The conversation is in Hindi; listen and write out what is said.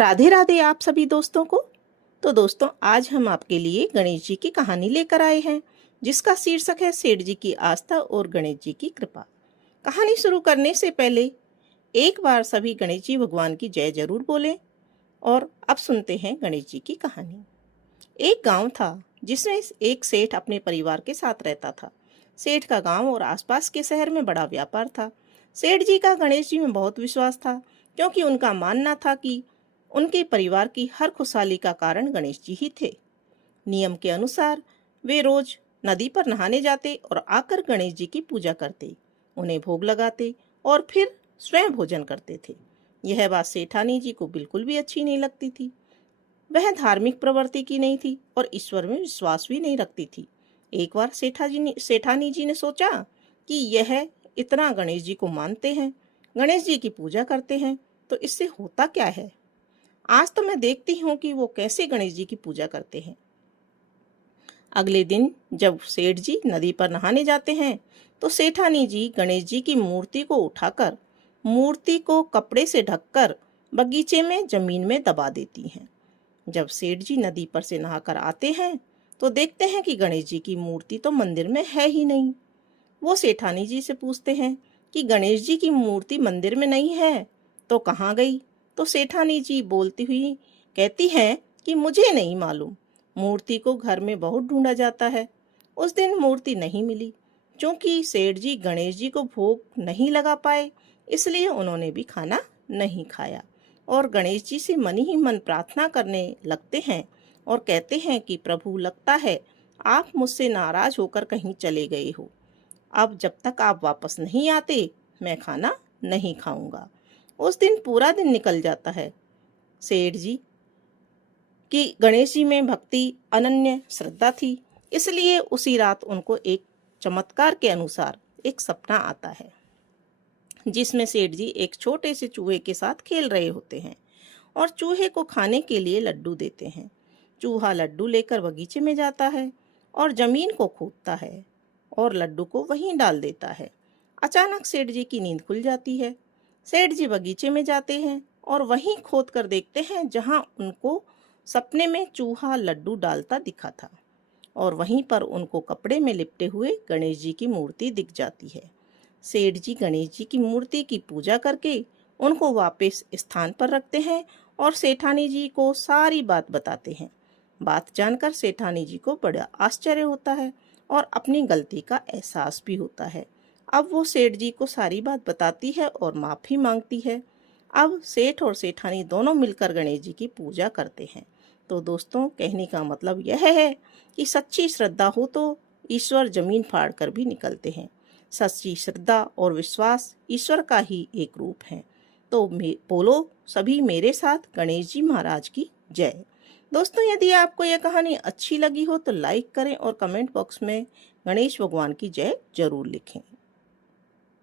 राधे राधे आप सभी दोस्तों को। तो दोस्तों, आज हम आपके लिए गणेश जी की कहानी लेकर आए हैं, जिसका शीर्षक है सेठ जी की आस्था और गणेश जी की कृपा। कहानी शुरू करने से पहले एक बार सभी गणेश जी भगवान की जय जरूर बोलें। और अब सुनते हैं गणेश जी की कहानी। एक गांव था जिसमें एक सेठ अपने परिवार के साथ रहता था। सेठ का गांव और आसपास के शहर में बड़ा व्यापार था। सेठ जी का गणेश जी में बहुत विश्वास था, क्योंकि उनका मानना था कि उनके परिवार की हर खुशहाली का कारण गणेश जी ही थे। नियम के अनुसार वे रोज नदी पर नहाने जाते और आकर गणेश जी की पूजा करते, उन्हें भोग लगाते और फिर स्वयं भोजन करते थे। यह बात सेठानी जी को बिल्कुल भी अच्छी नहीं लगती थी। वह धार्मिक प्रवृत्ति की नहीं थी और ईश्वर में विश्वास भी नहीं रखती थी। एक बार सेठानी जी ने सोचा कि यह इतना गणेश जी को मानते हैं, गणेश जी की पूजा करते हैं, तो इससे होता क्या है। आज तो मैं देखती हूँ कि वो कैसे गणेश जी की पूजा करते हैं। अगले दिन जब सेठ जी नदी पर नहाने जाते हैं, तो सेठानी जी गणेश जी की मूर्ति को उठाकर मूर्ति को कपड़े से ढककर बगीचे में जमीन में दबा देती हैं। जब सेठ जी नदी पर से नहाकर आते हैं, तो देखते हैं कि गणेश जी की मूर्ति तो मंदिर में है ही नहीं। वो सेठानी जी से पूछते हैं कि गणेश जी की मूर्ति मंदिर में नहीं है तो कहाँ गई। तो सेठानी जी बोलती हुई कहती हैं कि मुझे नहीं मालूम, मूर्ति को घर में बहुत ढूंढा जाता है। उस दिन मूर्ति नहीं मिली। क्योंकि सेठ जी गणेश जी को भोग नहीं लगा पाए, इसलिए उन्होंने भी खाना नहीं खाया और गणेश जी से मन ही मन प्रार्थना करने लगते हैं और कहते हैं कि प्रभु, लगता है आप मुझसे नाराज होकर कहीं चले गए हो। अब जब तक आप वापस नहीं आते, मैं खाना नहीं खाऊंगा। उस दिन पूरा दिन निकल जाता है। सेठ जी की गणेश जी में भक्ति अनन्य श्रद्धा थी, इसलिए उसी रात उनको एक चमत्कार के अनुसार एक सपना आता है, जिसमें सेठ जी एक छोटे से चूहे के साथ खेल रहे होते हैं और चूहे को खाने के लिए लड्डू देते हैं। चूहा लड्डू लेकर बगीचे में जाता है और जमीन को खोदता है और लड्डू को वहीं डाल देता है। अचानक सेठ जी की नींद खुल जाती है। सेठ जी बगीचे में जाते हैं और वहीं खोद कर देखते हैं जहां उनको सपने में चूहा लड्डू डालता दिखा था, और वहीं पर उनको कपड़े में लिपटे हुए गणेश जी की मूर्ति दिख जाती है। सेठ जी गणेश जी की मूर्ति की पूजा करके उनको वापस स्थान पर रखते हैं और सेठानी जी को सारी बात बताते हैं। बात जानकर सेठानी जी को बड़ा आश्चर्य होता है और अपनी गलती का एहसास भी होता है। अब वो सेठ जी को सारी बात बताती है और माफी मांगती है। अब सेठ और सेठानी दोनों मिलकर गणेश जी की पूजा करते हैं। तो दोस्तों, कहने का मतलब यह है कि सच्ची श्रद्धा हो तो ईश्वर जमीन फाड़ कर भी निकलते हैं। सच्ची श्रद्धा और विश्वास ईश्वर का ही एक रूप है। तो बोलो सभी मेरे साथ, गणेश जी महाराज की जय। दोस्तों, यदि आपको यह कहानी अच्छी लगी हो तो लाइक करें और कमेंट बॉक्स में गणेश भगवान की जय जरूर लिखें।